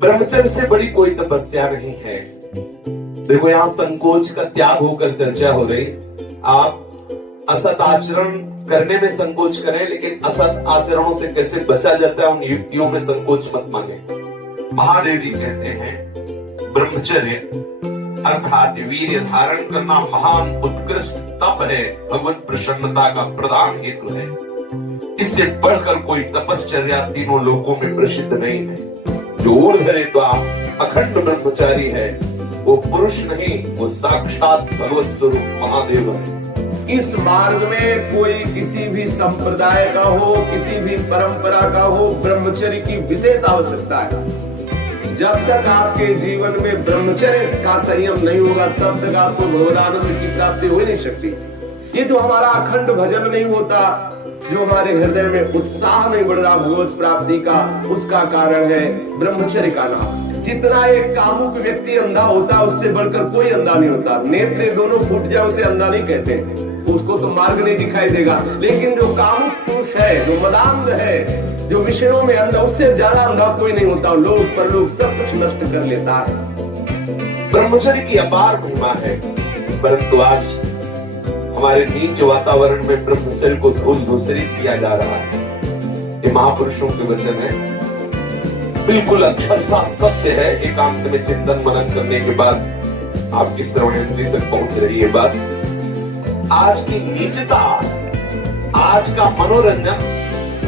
ब्रह्मचर्य से बड़ी कोई तपस्या नहीं है। देखो यहां संकोच का त्याग होकर चर्चा हो रही। आप असत आचरण करने में संकोच करें, लेकिन असत आचरणों से कैसे बचा जाता है उन युक्तियों में संकोच मत मांगे। महादेव जी कहते हैं ब्रह्मचर्य अर्थात वीर्य धारण करना महान उत्कृष्ट तप है, भगवत प्रसन्नता का प्रधान हेतु है। इससे बढ़कर कोई तपश्चर्या तीनों लोकों में प्रसिद्ध नहीं है। जो ऊर्ध्वरेता अखंड ब्रह्मचारी है वो पुरुष नहीं, वो साक्षात भगवत स्वरूप महादेव है। इस मार्ग में कोई किसी भी संप्रदाय का हो, किसी भी परंपरा का हो, ब्रह्मचर्य की विशेष आवश्यकता है। जब तक आपके जीवन में ब्रह्मचर्य का संयम नहीं होगा तब तक आपको भगवदानंद की प्राप्ति हो नहीं सकती। ये जो हमारा अखंड भजन नहीं होता, जो हमारे हृदय में उत्साह नहीं बढ़ रहा भगवत प्राप्ति का, उसका कारण है ब्रह्मचर्य का नाम। जितना एक कामुक व्यक्ति अंधा होता है उससे बढ़कर कोई अंधा नहीं होता। नेत्र दोनों फूट जाए उसे अंधा नहीं कहते, उसको तो मार्ग नहीं दिखाई देगा। लेकिन जो कामुक पुरुष है, जो मदांध है, जो विषयों में अंधा, उससे ज्यादा अंधा कोई नहीं होता। लोग परलोक सब कुछ नष्ट कर लेता है। ब्रह्मचर्य की अपार महिमा है, परंतु आज हमारे नीच वातावरण में ब्रह्मचर्य को धूल धूसरित किया जा रहा है। ये महापुरुषों के वचन है, बिल्कुल अक्षरशः सत्य है। एकांत में चिंतन मनन करने के बाद आपकी श्रवणेंद्रिय तक पहुंच रही है बात। आज की नीचता, आज का मनोरंजन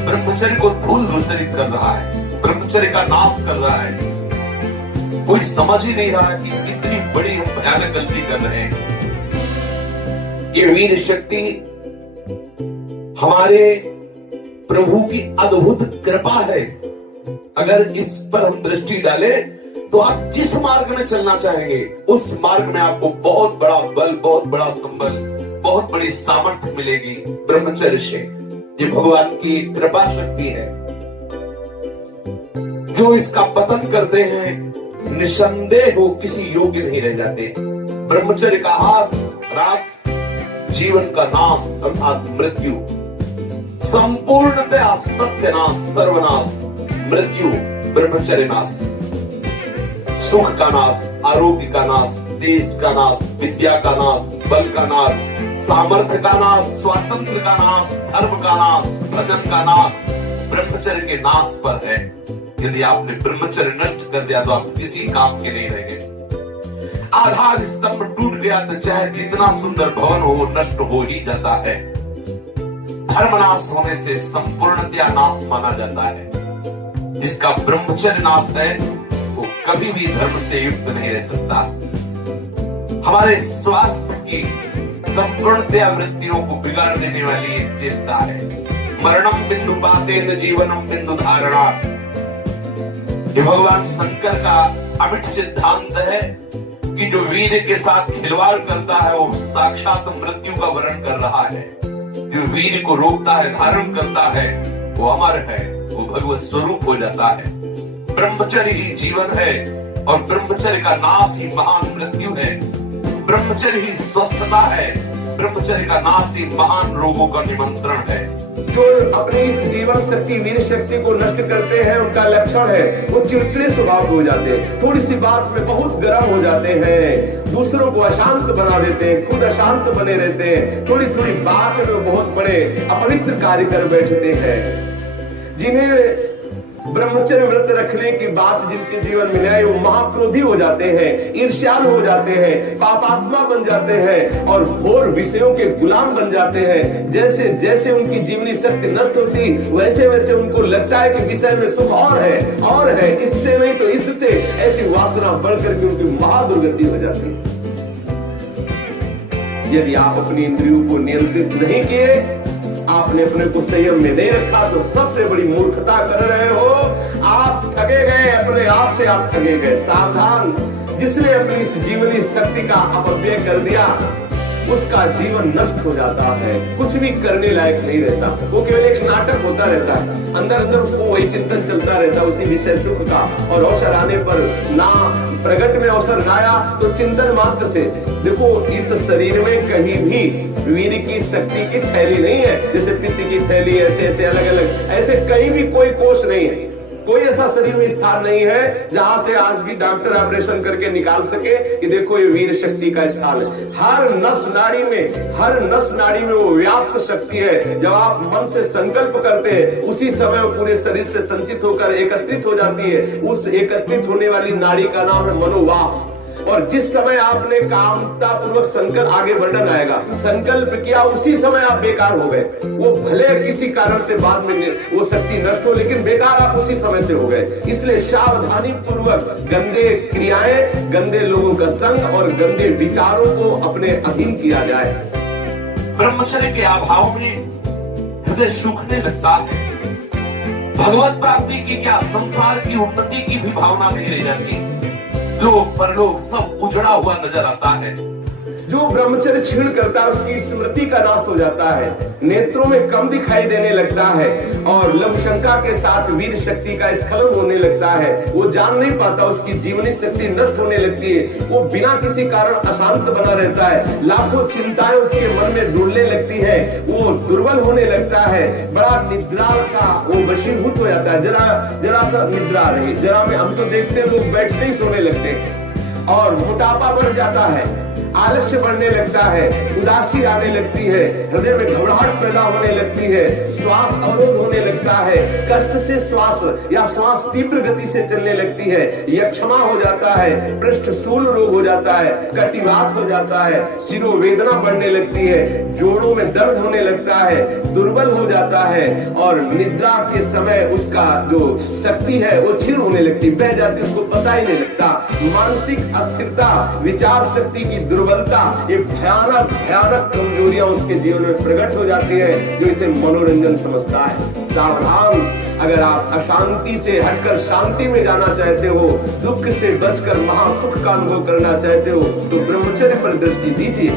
ब्रह्मचर्य को धूल धूसरित कर रहा है, ब्रह्मचर्य का नाश कर रहा है। कोई समझ ही नहीं रहा कि कितनी बड़ी हम भयानक गलती कर रहे हैं। ये वीर शक्ति हमारे प्रभु की अद्भुत कृपा है। अगर इस पर हम दृष्टि डालें तो आप जिस मार्ग में चलना चाहेंगे उस मार्ग में आपको बहुत बड़ा बल, बहुत बड़ा संबल, बहुत बड़ी सामर्थ्य मिलेगी ब्रह्मचर्य से। ये भगवान की कृपा शक्ति है। जो इसका पतन करते हैं निसंदेह वो किसी योग्य नहीं रह जाते। ब्रह्मचर्य का ह्रास जीवन का नाश अर्थात मृत्यु, संपूर्णतया सत्यनाश, सर्वनाश, मृत्यु, ब्रह्मचर्य नाश, सुख का नाश, आरोग्य का नाश, देश का नाश, विद्या का नाश, बल का नाश, सामर्थ्य का नाश, स्वातंत्र का नाश, धर्म का नाश, भजन का नाश ब्रह्मचर्य के नाश पर है। यदि आपने ब्रह्मचर्य नष्ट कर दिया तो आप किसी काम के नहीं रहेंगे। आधार स्तंभ टूट गया तो चाहे जितना सुंदर भवन हो नष्ट हो ही जाता है। धर्मनाश होने से संपूर्णतया नाश माना जाता है। जिसका ब्रह्मचर्य नाश है वो कभी भी धर्म से युक्त नहीं रह सकता। हमारे स्वास्थ्य की संपूर्णतया वृत्तियों को बिगाड़ देने वाली एक चेष्टा है। मरणम बिंदु पातेन जीवनम बिंदु धारणा। ये भगवान शंकर का अमिट सिद्धांत है कि जो वीर के साथ खिलवाड़ करता है वो साक्षात मृत्यु का वर्ण कर रहा है। जो वीर को रोकता है, धारण करता है, वो अमर है, वो भगवत स्वरूप हो जाता है। ब्रह्मचर्य ही जीवन है और ब्रह्मचर्य का नाश ही महान मृत्यु है। ब्रह्मचर्य ही स्वस्थता है, ब्रह्मचर्य का नाश ही महान रोगों का निमंत्रण है। जो अपनी इस जीवन शक्ति, वीर शक्ति को नष्ट करते हैं उनका लक्षण है वो चिड़चिड़े स्वभाव हो जाते हैं, थोड़ी सी बात में बहुत गर्म हो जाते हैं, दूसरों को अशांत बना देते हैं, खुद अशांत बने रहते हैं, थोड़ी थोड़ी बात में बहुत बड़े अपवित्र कार्य कर बैठते हैं। जिन्हें ब्रह्मचर्य व्रत रखने की बात जिनके जीवन में आए वो महाक्रोधी हो जाते हैं, ईर्ष्यालु हो जाते हैं, पापात्मा बन जाते हैं और घोर विषयों के गुलाम बन जाते हैं। जैसे जैसे उनकी जीवनी शक्ति नष्ट होती वैसे वैसे उनको लगता है कि विषय में सुख और है, इससे नहीं तो इससे, ऐसी वासना बढ़कर के उनकी महादुर्गति हो जाती है। यदि आप अपनी इंद्रियों को नियंत्रित नहीं किए, आपने अपने को संयम में नहीं रखा तो सबसे बड़ी मूर्खता कर रहे हो। आप ठगे गए, अपने आप से आप ठगे गए। सावधान, जिसने अपनी इस जीवनी शक्ति का अपव्यय कर दिया उसका जीवन नष्ट हो जाता है, कुछ भी करने लायक नहीं रहता। वो केवल एक नाटक होता रहता है, अंदर अंदर उसको वही चिंतन चलता रहता है उसी विषय सुख का। और अवसर आने पर ना प्रगट में अवसर आया तो चिंतन मात्र से। देखो इस शरीर में कहीं भी वीर की शक्ति की थैली नहीं है, जैसे पित्त की थैली, ऐसे ऐसे अलग अलग ऐसे कहीं भी कोई कोष नहीं है। कोई ऐसा शरीर में स्थान नहीं है जहां से आज भी डॉक्टर ऑपरेशन करके निकाल सके कि देखो ये वीर शक्ति का स्थान है। हर नस नाड़ी में वो व्याप्त शक्ति है। जब आप मन से संकल्प करते हैं उसी समय वो पूरे शरीर से संचित होकर एकत्रित हो जाती है। उस एकत्रित होने वाली नाड़ी का नाम है मनोवाप। और जिस समय आपने कामता पूर्वक संकल्प, आगे वर्णन आएगा, संकल्प किया उसी समय आप बेकार हो गए। वो भले किसी कारण से बाद में वो शक्ति नष्ट हो, लेकिन बेकार आप उसी समय से हो गए। इसलिए सावधानी पूर्वक गंदे क्रियाएं, गंदे लोगों का संग और गंदे विचारों को अपने अधीन किया जाए। ब्रह्मचर्य के अभाव में हृदय सूखने लगता है। भगवत प्राप्ति की क्या, संसार की उन्नति की भी भावना नहीं रह जाती। लोग परलोक सब उजड़ा हुआ नजर आता है। जो ब्रह्मचर्य छीण करता है उसकी स्मृति का नाश हो जाता है, नेत्रों में कम दिखाई देने लगता है और लघुशंका के साथ वीर शक्ति का स्खलन होने लगता है। वो जान नहीं पाता, उसकी जीवनी शक्ति नष्ट होने लगती है। वो बिना किसी कारण अशांत बना रहता है। लाखों चिंताएं उसके मन में डुलने लगती है। वो दुर्बल होने लगता है। बड़ा निद्रा का वो वशीभूत हो जाता है। जरा सा निद्रा रही, जरा में हम तो देखते हैं लोग बैठते ही सोने लगते हैं और मोटापा बढ़ जाता है, आलस्य बढ़ने लगता है, उदासी आने लगती है, हृदय में घबराहट पैदा होने लगती है, श्वास अवरोध होने लगता है, कष्ट से श्वास या श्वास तीव्र गति से चलने लगती है, यक्षमा हो जाता है, पृष्ठशूल रोग हो जाता है, कटिवात हो जाता है, शिरोवेदना बढ़ने लगती है, जोड़ों में दर्द होने लगता है, दुर्बल हो जाता है और निद्रा के समय उसका जो शक्ति है वो क्षीण होने लगती, बह जाती, उसको पता ही नहीं लगता। मानसिक अस्थिरता, विचार शक्ति की दुर्बलता, ये भयानक कमजोरियां उसके जीवन में प्रकट हो जाती है, जो इसे मनोरंजन समझता है। सावधान, अगर आप अशांति से हटकर शांति में जाना चाहते हो, दुख से बचकर महासुख का अनुभव करना चाहते हो, तो ब्रह्मचर्य पर दृष्टि दीजिए।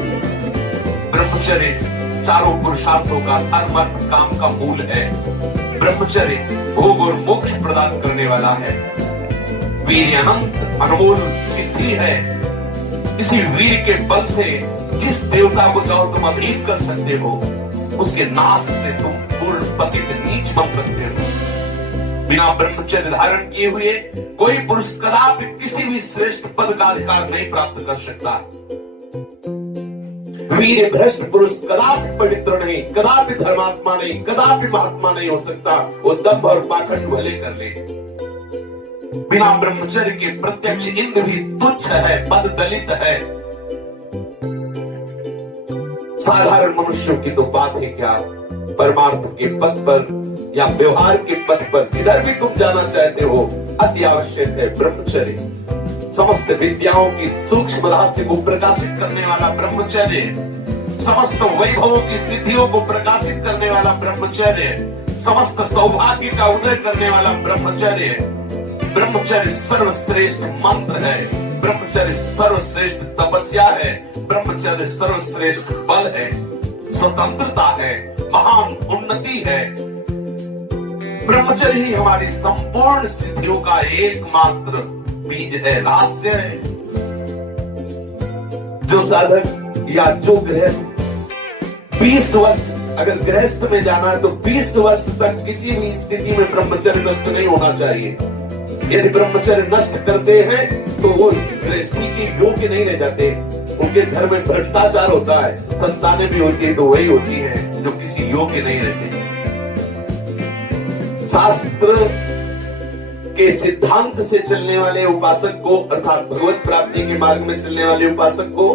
ब्रह्मचर्य चारों पुरुषार्थों का धर्म अर्थ काम का मूल है। ब्रह्मचर्य भोग और मोक्ष प्रदान करने वाला है। वीर अनंत अनमोल सिद्धि है। इसी वीर के बल से जिस देवता को चाहो तुम अधीन कर सकते हो, उसके नाश से तुम पूर्ण पतित नीच बन सकते हो। बिना ब्रह्मचर्य धारण किए हुए कोई पुरुष कदापि किसी भी श्रेष्ठ पद का अधिकार नहीं प्राप्त कर सकता। वीर भ्रष्ट पुरुष कदापि पवित्र नहीं, कदापि धर्मात्मा नहीं, कदापि महात्मा नहीं हो सकता। वो दंभ और पाखंड भले कर ले। बिना ब्रह्मचर्य के प्रत्यक्ष इंद्र भी तुच्छ है, पद दलित है। साधारण मनुष्यों की तो बात है क्या, परमार्थ के पथ पर या व्यवहार के पथ पर जिधर भी तुम जाना चाहते हो, अति आवश्यक है ब्रह्मचर्य। समस्त विद्याओं की सूक्ष्म रहस्य को प्रकाशित करने वाला ब्रह्मचर्य, समस्त वैभवों की सिद्धियों को प्रकाशित करने वाला ब्रह्मचर्य, समस्त सौभाग्य का उदय करने वाला ब्रह्मचर्य। ब्रह्मचर्य सर्वश्रेष्ठ मंत्र है, ब्रह्मचर्य सर्वश्रेष्ठ तपस्या है, ब्रह्मचर्य सर्वश्रेष्ठ बल है, स्वतंत्रता है, महान उन्नति है। ब्रह्मचर्य ही हमारी संपूर्ण सिद्धियों का एकमात्र बीज है, रहस्य है। जो साधक या जो गृहस्थ 20 वर्ष अगर गृहस्थ में जाना है तो 20 वर्ष तक किसी भी स्थिति में ब्रह्मचर्य नष्ट नहीं होना चाहिए। यदि ब्रह्मचर्य नष्ट करते हैं तो वो गृहस्थी के योग्य नहीं रह जाते। उनके घर में भ्रष्टाचार होता है, संतानें भी होती है तो वही होती है जो किसी योग्य नहीं रहते। शास्त्र के सिद्धांत से चलने वाले उपासक को, अर्थात भगवत प्राप्ति के मार्ग में चलने वाले उपासक को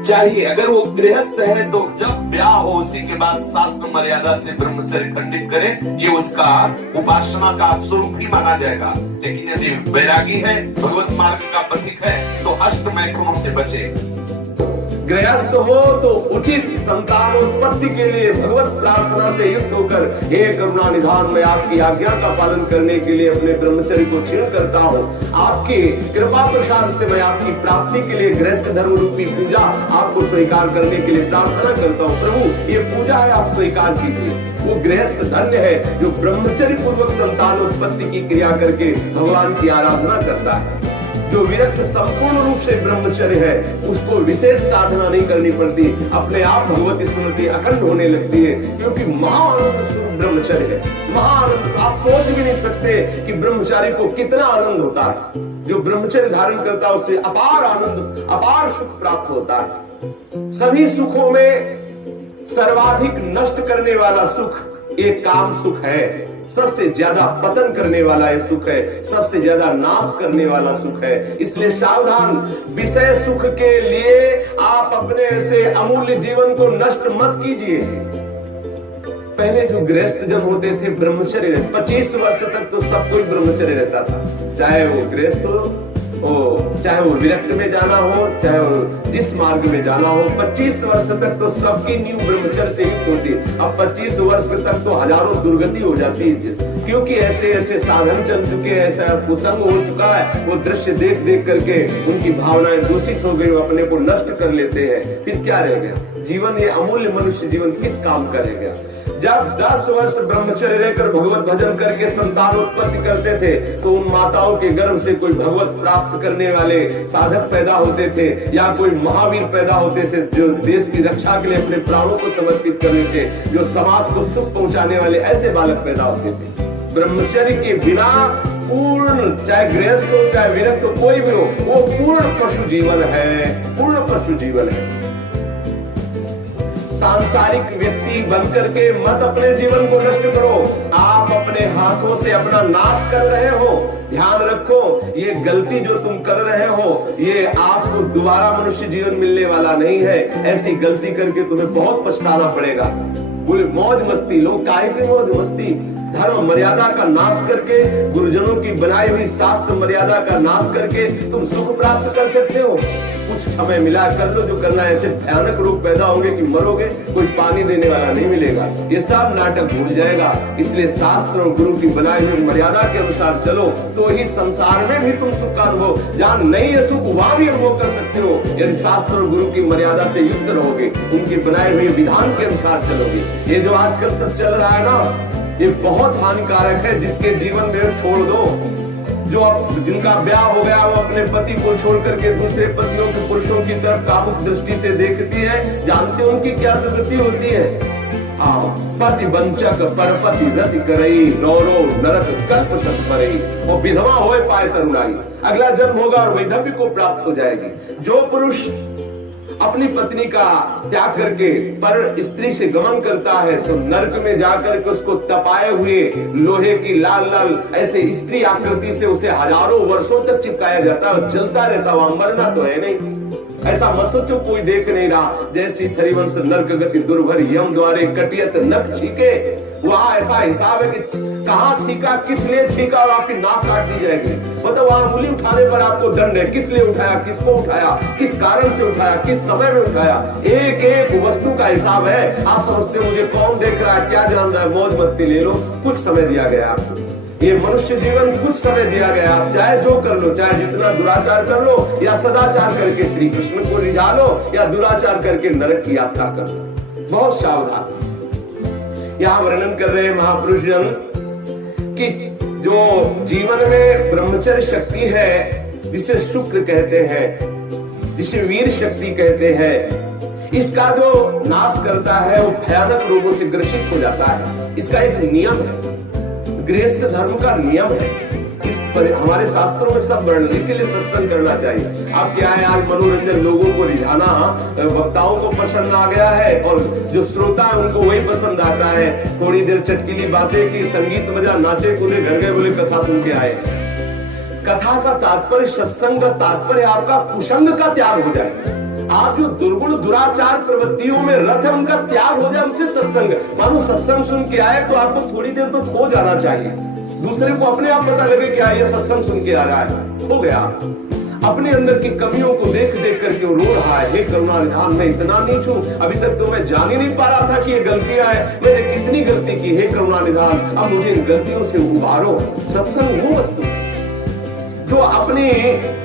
चाहिए, अगर वो गृहस्थ है तो जब ब्याह हो उसी के बाद शास्त्र मर्यादा से ब्रह्मचर्य खंडित करे, ये उसका उपासना का स्वरूप ही माना जाएगा। लेकिन यदि वैरागी है, भगवत मार्ग का पथिक है, तो अष्ट मैथुनों से बचे। गृहस्थ हो तो उचित संतानोत्पत्ति के लिए भगवत प्रार्थना से युक्त होकर, हे करुणा निधान, मैं आपकी आज्ञा का पालन करने के लिए अपने ब्रह्मचर्य को क्षीण करता हूँ। आपकी कृपा प्रसाद से मैं आपकी प्राप्ति के लिए गृहस्थ धर्म रूपी पूजा आपको स्वीकार करने के लिए प्रार्थना करता हूँ। प्रभु, ये पूजा है, आप स्वीकार कीजिए। वो गृहस्थ धन्य है जो ब्रह्मचर्य पूर्वक संतानोत्पत्ति की क्रिया करके भगवान की आराधना करता है। जो विरक्त संपूर्ण रूप से ब्रह्मचर्य है उसको विशेष साधना नहीं करनी पड़ती, अपने आप भगवती स्मृति अखंड होने लगती है, क्योंकि महाआनंद स्वरूप ब्रह्मचर्य है। महाआनंद, आप सोच भी नहीं सकते कि ब्रह्मचारी को कितना आनंद होता है। जो ब्रह्मचर्य धारण करता है उससे अपार आनंद, अपार सुख प्राप्त होता है। सभी सुखों में सर्वाधिक नष्ट करने वाला सुख एक काम सुख है, सबसे ज्यादा पतन करने वाला यह सुख है, सबसे ज्यादा नाश करने वाला सुख है। इसलिए सावधान, विषय सुख के लिए आप अपने ऐसे अमूल्य जीवन को नष्ट मत कीजिए। पहले जो गृहस्थ जन होते थे ब्रह्मचर्य, 25 वर्ष तक तो सब कोई ब्रह्मचर्य रहता था, चाहे वो गृहस्थ हो, चाहे वो विरक्त में जाना हो, चाहे वो जिस मार्ग में जाना हो। 25 वर्ष तक तो सबकी नींव ब्रह्मचर्य से युक्त होती है। अब 25 वर्ष तक तो हजारों दुर्गति हो जाती है, क्योंकि ऐसे ऐसे साधन चल चुके हैं, ऐसा कुसंग हो चुका है, वो दृश्य देख देख करके उनकी भावनाएं दूषित हो गई, वो अपने को नष्ट कर लेते हैं। फिर क्या रह गया जीवन? ये अमूल्य मनुष्य जीवन किस काम का रह गया? जब 10 वर्ष ब्रह्मचर्य रहकर भगवत भजन करके संतान उत्पत्ति करते थे तो उन माताओं के गर्भ से कोई भगवत प्राप्त करने वाले साधक पैदा होते थे, या कोई महावीर पैदा होते थे जो देश की रक्षा के लिए अपने प्राणों को समर्पित करते थे, जो समाज को सुख पहुंचाने वाले ऐसे बालक पैदा होते थे। ब्रह्मचर्य के बिना पूर्ण, चाहे गृहस्थ हो चाहे विरक्त हो, कोई भी हो, वो पूर्ण पशु जीवन है, पूर्ण पशु जीवन है। सांसारिक व्यक्ति बनकर के मत अपने जीवन को नष्ट करो। आप अपने हाथों से अपना नाश कर रहे हो। ध्यान रखो, ये गलती जो तुम कर रहे हो ये आपको दोबारा मनुष्य जीवन मिलने वाला नहीं है। ऐसी गलती करके तुम्हें बहुत पछताना पड़ेगा। बोले मौज मस्ती, लोग काहे की मौज मस्ती? धर्म मर्यादा का नाश करके, गुरुजनों की बनाई हुई शास्त्र मर्यादा का नाश करके तुम सुख प्राप्त कर सकते हो। कुछ समय मिला, कर लो जो करना है। ऐसे भयानक रोग पैदा होंगे कि मरोगे, कोई पानी देने वाला नहीं मिलेगा। ये सब नाटक भूल जाएगा। इसलिए शास्त्र और गुरु की बनाई हुई मर्यादा के अनुसार चलो, तो ही संसार में भी तुम सुख का अनुभव, जहाँ नहीं है सुख वहां भी अनुभव कर सकते हो, यदि शास्त्र और गुरु की मर्यादा से युक्त रहोगे, उनके बनाए हुए विधान के अनुसार चलोगे। ये जो आजकल सब चल रहा है ना, ये बहुत हानिकारक है। जिसके जीवन में छोड़ दो, जो जिनका ब्याह हो गया वो अपने पति को छोड़ करके दूसरे पतियों के पुरुषों की तरफ कामुक दृष्टि से देखती है, जानते हो उनकी क्या दुर्गति होती है? पति वंचक परपति रति करई, रो रो नरक कल्प सत परई। वो विधवा होए पाए तरुणाई, अगला जन्म होगा और वैधव्य को प्राप्त हो जाएगी। जो पुरुष अपनी पत्नी का त्याग करके पर स्त्री से गमन करता है तो नरक में जाकर के उसको तपाए हुए लोहे की लाल लाल ऐसे स्त्री आकृति से उसे हजारों वर्षों तक चिपकाया जाता है, जलता रहता, वहां मरना तो है नहीं। ऐसा मत सोचो कोई देख नहीं रहा। जैसी थरिवंश नरक गति दुर्भर यम द्वारे कटियत नख छीके, वहाँ ऐसा हिसाब है कि कहाँ छीका, किस लिए छीका, और आपकी नाक काट दी जाएगी। मतलब वहाँ उंगली उठाने पर आपको दंड है, किस लिए उठाया, किसको उठाया, किस कारण से उठाया, किस समय में उठाया, एक एक वस्तु का हिसाब है। आप समझते मुझे कौन देख रहा है, क्या जान रहा है, मौज मस्ती ले लो। कुछ समय दिया गया आपको, ये मनुष्य जीवन कुछ समय दिया गया। आप चाहे जो कर लो, चाहे जितना दुराचार कर लो या सदाचार करके श्री कृष्ण को रिझा लो, या दुराचार करके नरक की यात्रा कर लो। बहुत सावधान। यहाँ वर्णन कर रहे हैं महापुरुष जन कि जो जीवन में ब्रह्मचर्य शक्ति है, जिसे शुक्र कहते हैं, जिसे वीर शक्ति कहते हैं, इसका जो नाश करता है वो भयानक रोगों से ग्रसित हो जाता है। इसका एक नियम है, गृहस्थ धर्म का नियम है। इस पर हमारे शास्त्रों में सब वर्णन, इसीलिए सत्संग करना चाहिए। अब क्या है, आज मनोरंजन लोगों को रिझाना, वक्ताओं को पसंद आ गया है और जो श्रोता है उनको वही पसंद आता है। थोड़ी देर चटकीली बातें की, संगीत बजा, नाचे कूदे, घर गए, बोले कथा सुन के आए। कथा का तात्पर्य, सत्संग का तात्पर्य आपका कुसंग का त्याग हो जाए। आप जो दुर्गुण दुराचार प्रवृत्तियों में रत है उनका त्याग हो जाए, उनसे सत्संग। मानो सत्संग सुन के आए तो आपको थोड़ी देर तो खो जाना चाहिए, दूसरे को अपने आप पता लगे कि ये सत्संग सुन के आ रहा है। हो गया, अपने अंदर की कमियों को देख देख करके वो रो रहा है, हे करुणा निधान, मैं इतना नीच हूं, अभी तक तो मैं जान ही नहीं पा रहा था कि ये गलतियां हैं, मैंने कितनी गलती की, हे करुणा निधान, अब मुझे इन गलतियों से उबारो। सत्संग वो वस्तु जो अपनी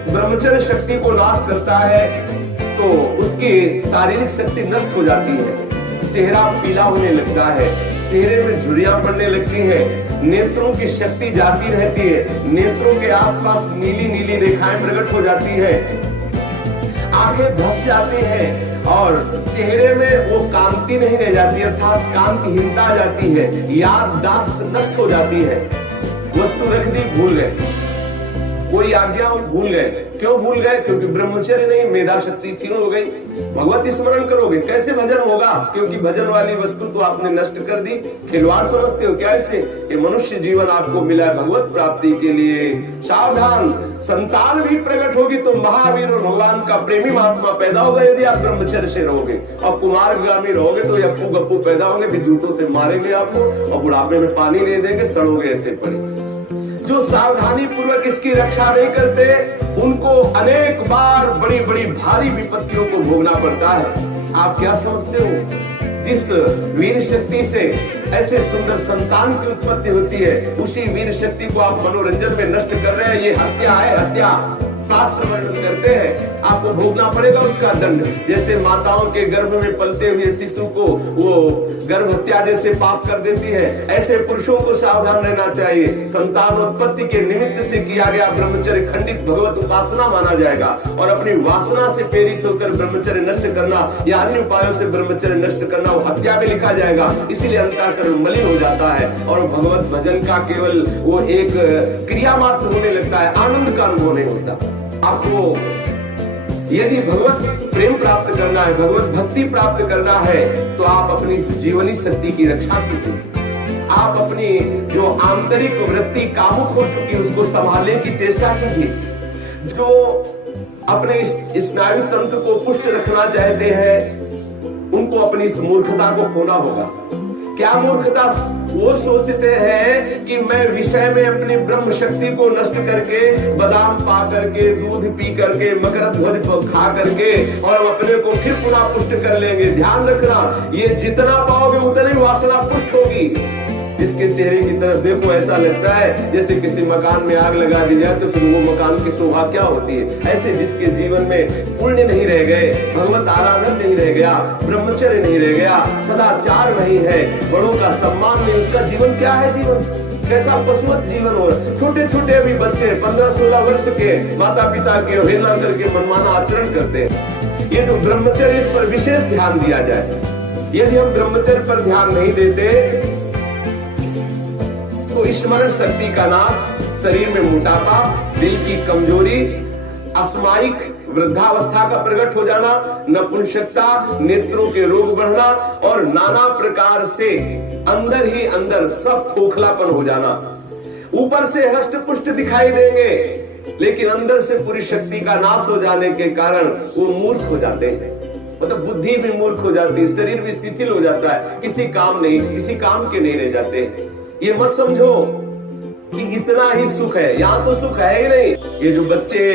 ब्रह्मचर्य शक्ति को नाश करता है तो उसकी शारीरिक शक्ति नष्ट हो जाती है, चेहरा पीला होने लगता है, चेहरे में झुर्रियां पड़ने लगती हैं, नेत्रों की शक्ति जाती रहती है, नेत्रों के आसपास नीली नीली रेखाएं प्रकट हो जाती है, आंखें धस जाती हैं और चेहरे में वो कांति नहीं रह जाती, अर्थात कांतिहीनता आ जाती है, याददाश्त नष्ट हो जाती है। वस्तु रख दी, भूल गए, कोई आज्ञा भूल गए। क्यों भूल गए? क्योंकि ब्रह्मचर्य नहीं, मेधा शक्ति क्षीण हो गई। भगवत स्मरण करोगे, कैसे भजन होगा? क्योंकि भजन वाली वस्तु तो आपने नष्ट कर दी। खिलवाड़ समझते हो क्या इसे? ये मनुष्य जीवन आपको मिला है भगवत प्राप्ति के लिए। सावधान, संतान भी प्रकट होगी तो महावीर और भगवान का प्रेमी महात्मा पैदा होगा यदि आप ब्रह्मचर्य से रहोगे। और कुमारगामी रहोगे तो अप्पू गप्पू पैदा होंगे, भी जूतों से मारेंगे आपको और बुढ़ापे में पानी ले देंगे, सड़ोगे ऐसे पड़े। जो सावधानी पूर्वक इसकी रक्षा नहीं करते उनको अनेक बार बड़ी बड़ी भारी विपत्तियों को भोगना पड़ता है। आप क्या समझते हो? जिस वीर शक्ति से ऐसे सुंदर संतान की उत्पत्ति होती है, उसी वीर शक्ति को आप मनोरंजन में नष्ट कर रहे हैं। ये हत्या है, हत्या। शास्त्र वर्णन करते हैं, आपको भोगना पड़ेगा उसका दंड। जैसे माताओं के गर्भ में पलते हुए शिशु को वो गर्भ हत्या जैसे पाप कर देती है, ऐसे पुरुषों को सावधान रहना चाहिए। संतान उत्पत्ति के निमित्त से किया गया ब्रह्मचर्य खंडित भगवत उपासना माना जाएगा और अपनी वासना से प्रेरित होकर ब्रह्मचर्य नष्ट करना या अन्य उपायों से ब्रह्मचर्य नष्ट करना वो हत्या में लिखा जाएगा। इसीलिए अंतःकरण मलिन हो जाता है और भगवत भजन का केवल वो एक क्रिया मात्र होने लगता है, आनंद का अनुभव नहीं होता। आपको यदि भगवत प्रेम प्राप्त करना है, भगवत भक्ति प्राप्त करना है, तो आप अपनी जीवनी शक्ति की रक्षा कीजिए। आप अपनी जो आंतरिक वृत्ति कामुक हो चुकी उसको संभालने की चेष्टा कीजिए। जो अपने स्नायु तंत्र को पुष्ट रखना चाहते हैं उनको अपनी इस मूर्खता को खोना होगा। क्या मूर्खता? वो सोचते हैं कि मैं विषय में अपनी ब्रह्म शक्ति को नष्ट करके, बादाम पा करके, दूध पी करके, मकर ध्वज खा करके और हम अपने को फिर पुनः पुष्ट कर लेंगे। ध्यान रखना, ये जितना पाओगे उतनी वासना पुष्ट होगी। इसके चेहरे की तरफ देखो, ऐसा लगता है जैसे किसी मकान में आग लगा दी जाए तो फिर वो मकान की शोभा क्या होती है। ऐसे जिसके जीवन में पुण्य नहीं रह गए, भगवत आराधन नहीं रह गया, ब्रह्मचर्य नहीं रह गया, सदाचार नहीं है, बड़ों का सम्मान नहीं, उसका जीवन क्या है? जीवन कैसा पशुवत जीवन हो रहा है। छोटे छोटे अभी बच्चे 15-16 वर्ष के माता पिता की अवहेलना करके मनमाना आचरण करते हैं। ये जो ब्रह्मचर्य, इस पर विशेष ध्यान दिया जाए। यदि हम ब्रह्मचर्य पर ध्यान नहीं देते तो स्मरण शक्ति का नाश, शरीर में मोटापा, दिल की कमजोरी, अस्मायिक वृद्धावस्था का प्रकट हो जाना, नपुंसकता, नेत्रों के रोग बढ़ना और नाना प्रकार से अंदर ही अंदर सब खोखलापन हो जाना। ऊपर से हष्ट पुष्ट दिखाई देंगे लेकिन अंदर से पूरी शक्ति का नाश हो जाने के कारण वो मूर्ख हो जाते हैं। मतलब बुद्धि भी मूर्ख हो जाती है, शरीर भी शिथिल हो जाता है, किसी काम के नहीं रह जाते। ये मत समझो कि इतना ही सुख है, यहाँ तो सुख है ही नहीं। ये जो बच्चे,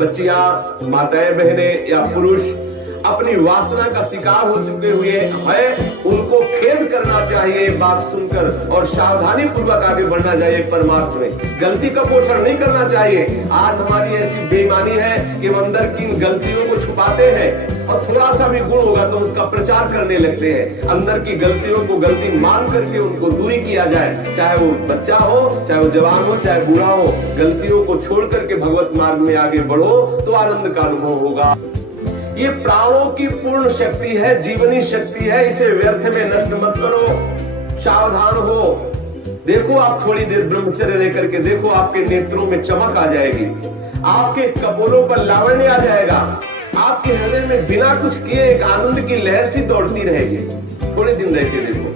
बच्चियां, माताएं, बहनें या पुरुष अपनी वासना का शिकार हो चुके हुए हैं, उनको खेद करना चाहिए बात सुनकर और सावधानी पूर्वक आगे बढ़ना चाहिए परमार्थ में। गलती का पोषण नहीं करना चाहिए। आज हमारी ऐसी बेईमानी है कि हम अंदर की गलतियों को छुपाते हैं और थोड़ा सा भी गुण होगा तो उसका प्रचार करने लगते हैं। अंदर की गलतियों को गलती मान करके उनको दूरी किया जाए, चाहे वो बच्चा हो, चाहे वो जवान हो, चाहे बूढ़ा हो। गलतियों को छोड़ करके भगवत मार्ग में आगे बढ़ो तो आनंद का अनुभव होगा। ये प्राणों की पूर्ण शक्ति है, जीवनी शक्ति है, इसे व्यर्थ में नष्ट मत करो। सावधान हो। देखो, आप थोड़ी देर ब्रह्मचर्य रह करके देखो, आपके नेत्रों में चमक आ जाएगी, आपके कपोलों पर लावण्य आ जाएगा, आपके हृदय में बिना कुछ किए एक आनंद की लहर सी दौड़ती रहेगी। थोड़े दिन रहते देखो।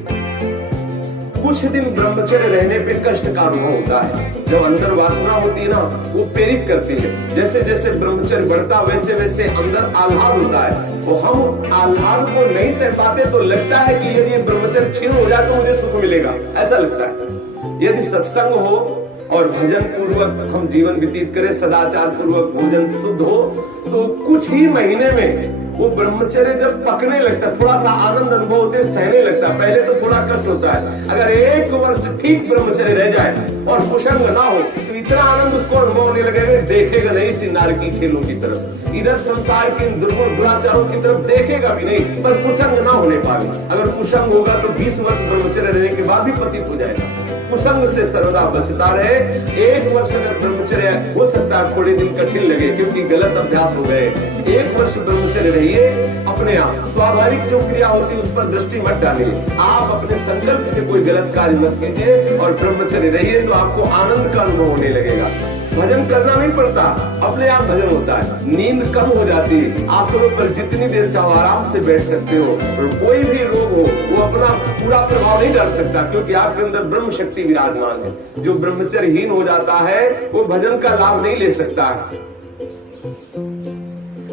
कुछ दिन ब्रह्मचर्य रहने पे कष्ट का अनुभव होता है। जब अंदर वासना होती है ना, वो प्रेरित करती है। जैसे जैसे ब्रह्मचर्य बढ़ता वैसे वैसे अंदर आह्लाद होता है। वो हम आह्लाद को नहीं सह पाते तो लगता है कि यदि ब्रह्मचर्य क्षीण हो जाए तो मुझे सुख मिलेगा, ऐसा लगता है। यदि सत्संग हो और भजन पूर्वक हम जीवन व्यतीत करें, सदाचार पूर्वक भोजन शुद्ध हो, तो कुछ ही महीने में वो ब्रह्मचर्य जब पकने लगता है, थोड़ा सा आनंद अनुभव होते सहने लगता है। पहले तो थोड़ा कष्ट होता है। अगर 1 वर्ष ठीक ब्रह्मचर्य रह जाए और कुसंग ना हो तो इतना आनंद उसको अनुभव होने लगेगा, देखेगा नहीं इस नारकी खेलों की तरफ, इधर संसार के इन दुर्गुण दुराचारों की तरफ देखेगा भी नहीं, पर कुसंग ना होने पाए। अगर कुसंग होगा तो 20 वर्ष ब्रह्मचर्य रहने के बाद भी पतित हो जाएगा। कुसंग से सर्वदा बचता रहे। 1 वर्ष अगर ब्रह्मचर्य हो सकता है थोड़े दिन कठिन लगे क्योंकि गलत अभ्यास हो गए, 1 वर्ष ब्रह्मचर्य रहिए। अपने आप स्वाभाविक जो क्रिया होती है उस पर दृष्टि मत डालिए। आप अपने संकल्प से कोई गलत कार्य मत कीजिए और ब्रह्मचर्य रहिए, तो आपको आनंद का अनुभव होने लगेगा। भजन करना नहीं पड़ता, अपने आप भजन होता है। नींद कम हो जाती है, आसनों पर जितनी देर चाहो आराम से बैठ सकते हो। और कोई भी रोग हो वो अपना पूरा प्रभाव नहीं डाल सकता, क्योंकि आपके अंदर ब्रह्म शक्ति विराजमान है। जो ब्रह्मचर्यहीन हो जाता है वो भजन का लाभ नहीं ले सकता है।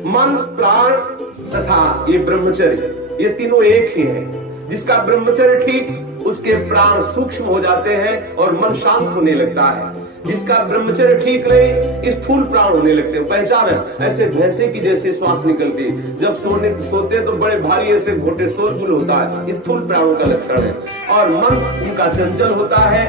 मन, प्राण तथा ये ब्रह्मचर्य, ये तीनों एक ही है। जिसका ब्रह्मचर्य ठीक, उसके प्राण सूक्ष्म हो जाते हैं और मन शांत होने लगता है। जिसका ब्रह्मचर्य ठीक नहीं, स्थूल प्राण होने लगते हैं। पहचान है, ऐसे भैंसे की जैसे श्वास निकलती, जब सोते तो बड़े भारी ऐसे घोटे शोरगुल होता है, स्थूल प्राणों का लक्षण है। और मन उनका चंचल होता है,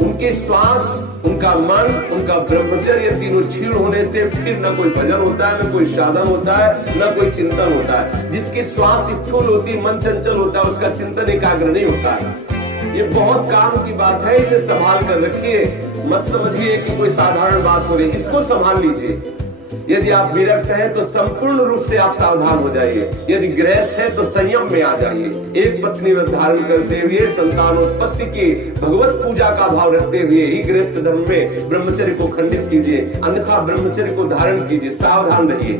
उनकी श्वास, उनका मन, उनका ब्रह्मचर्य, तीनों क्षीण होने से फिर न कोई भजन होता है, न कोई साधन होता है, न कोई चिंतन होता है। जिसकी श्वास स्थूल होती, मन चंचल होता है, उसका चिंतन एकाग्र नहीं होता है। ये बहुत काम की बात है, इसे संभाल कर रखिए। मत समझिए कि कोई साधारण बात हो रही, इसको संभाल लीजिए। यदि आप विरक्त हैं तो संपूर्ण रूप से आप सावधान हो जाइए। यदि गृहस्थ है तो संयम में आ जाइए। एक पत्नी व्रत धारण करते हुए, संतानोत्पत्ति की भगवत पूजा का भाव रखते हुए ही गृहस्थ धर्म में ब्रह्मचर्य को खंडित कीजिए, अन्यथा ब्रह्मचर्य को धारण कीजिए। सावधान रहिए।